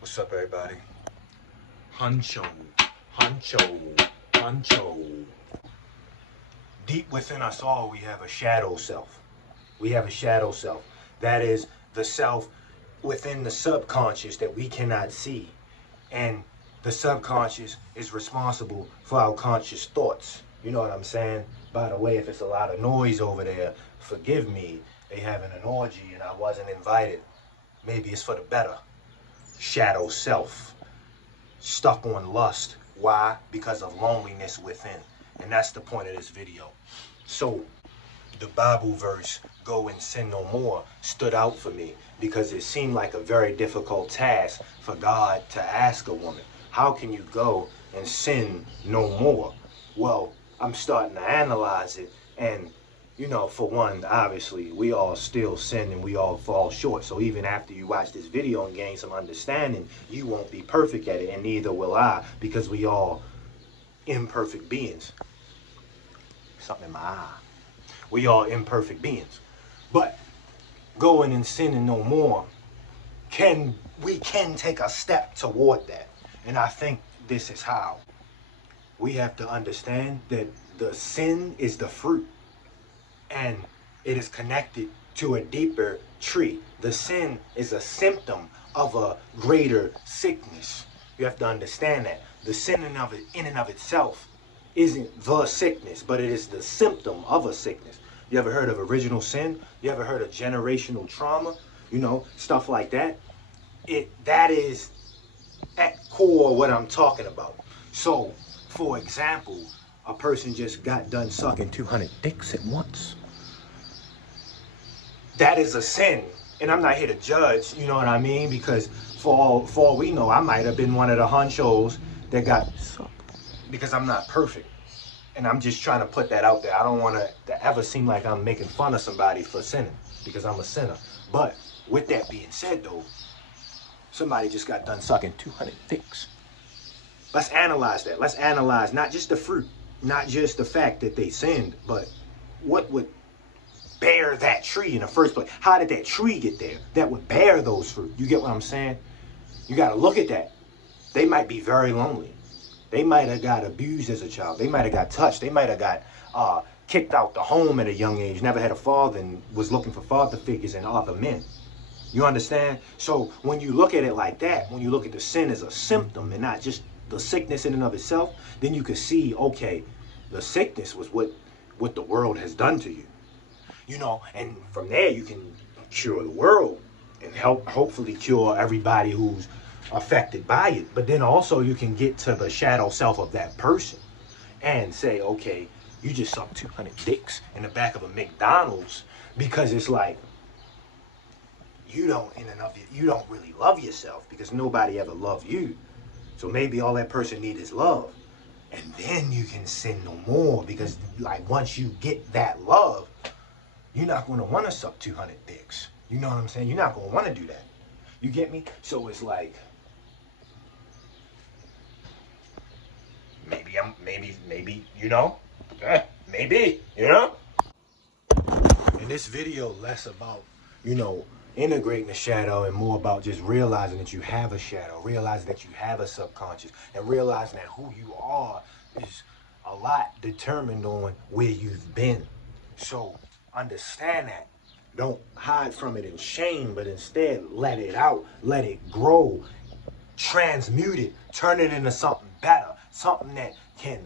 What's up, everybody? Huncho, huncho, huncho. Deep within us all, we have a shadow self. We have a shadow self. That is the self within the subconscious that we cannot see. And the subconscious is responsible for our conscious thoughts. You know what I'm saying? By the way, if it's a lot of noise over there, forgive me. They having an orgy and I wasn't invited. Maybe it's for the better. Shadow self. Stuck on lust. Why? Because of loneliness within. And that's the point of this video. So, the Bible verse, go and sin no more, stood out for me because it seemed like a very difficult task for God to ask a woman. How can you go and sin no more? Well, I'm starting to analyze it, and you know, for one, obviously, we all still sin and we all fall short. So even after you watch this video and gain some understanding, you won't be perfect at it, and neither will I, because we all imperfect beings. Something in my eye. We all imperfect beings. But going and sinning no more, we can take a step toward that. And I think this is how. We have to understand that the sin is the fruit. And it is connected to a deeper tree. The sin is a symptom of a greater sickness. You have to understand that. The sin in and of itself isn't the sickness, but it is the symptom of a sickness. You ever heard of original sin? You ever heard of generational trauma? You know, stuff like that. That is at core what I'm talking about. So, for example, a person just got done sucking 200 dicks at once. That is a sin. And I'm not here to judge, you know what I mean? Because for all we know, I might have been one of the hunchos that got sucked. Because I'm not perfect. And I'm just trying to put that out there. I don't want to ever seem like I'm making fun of somebody for sinning. Because I'm a sinner. But with that being said, though, somebody just got done sucking 200 dicks. Let's analyze that. Let's analyze not just the fruit. Not just the fact that they sinned. But what would bear that tree in the first place? How did that tree get there that would bear those fruit? You get what I'm saying? You got to look at that. They might be very lonely. They might have got abused as a child. They might have got touched. They might have got kicked out the home at a young age, never had a father and was looking for father figures in other men. You understand? So when you look at it like that, when you look at the sin as a symptom and not just the sickness in and of itself, then you can see, okay, the sickness was what the world has done to you. You know, and from there you can cure the world and hopefully cure everybody who's affected by it. But then also you can get to the shadow self of that person and say, okay, you just sucked 200 dicks in the back of a McDonald's, because it's like you don't really love yourself because nobody ever loved you. So maybe all that person needs is love. And then you can sin no more, because like once you get that love, you're not going to want to suck 200 dicks. You know what I'm saying? You're not going to want to do that. You get me? So it's like, maybe, you know? Maybe, you know? In this video, less about, you know, integrating the shadow and more about just realizing that you have a shadow, realizing that you have a subconscious, and realizing that who you are is a lot determined on where you've been. So, understand that. Don't hide from it in shame, but instead let it out, let it grow, transmute it, turn it into something better, something that can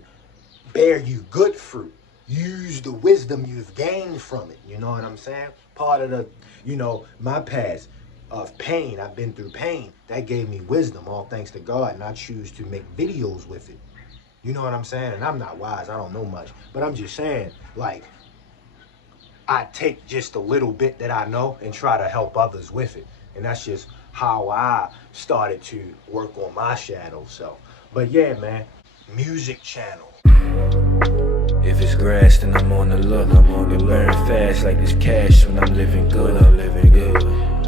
bear you good fruit. Use the wisdom you've gained from it. You know what I'm saying? Part of the, you know, my past of pain, I've been through pain, that gave me wisdom, all thanks to God, and I choose to make videos with it. You know what I'm saying? And I'm not wise, I don't know much, but I'm just saying, like, I take just a little bit that I know and try to help others with it. And that's just how I started to work on my shadow self. But yeah, man, music channel. If it's grass, then I'm on the look. Been burning fast like this cash when I'm living good.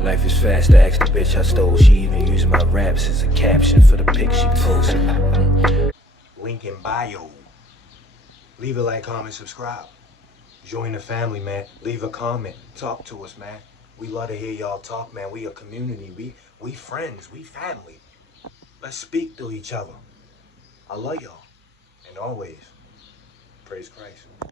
Life is fast, I asked the bitch I stole. She even used my raps as a caption for the pic she posted. Link in bio. Leave a like, comment, subscribe. Join the family, man. Leave a comment. Talk to us, man. We love to hear y'all talk, man. We a community. We friends. We family. Let's speak to each other. I love y'all. And always, praise Christ.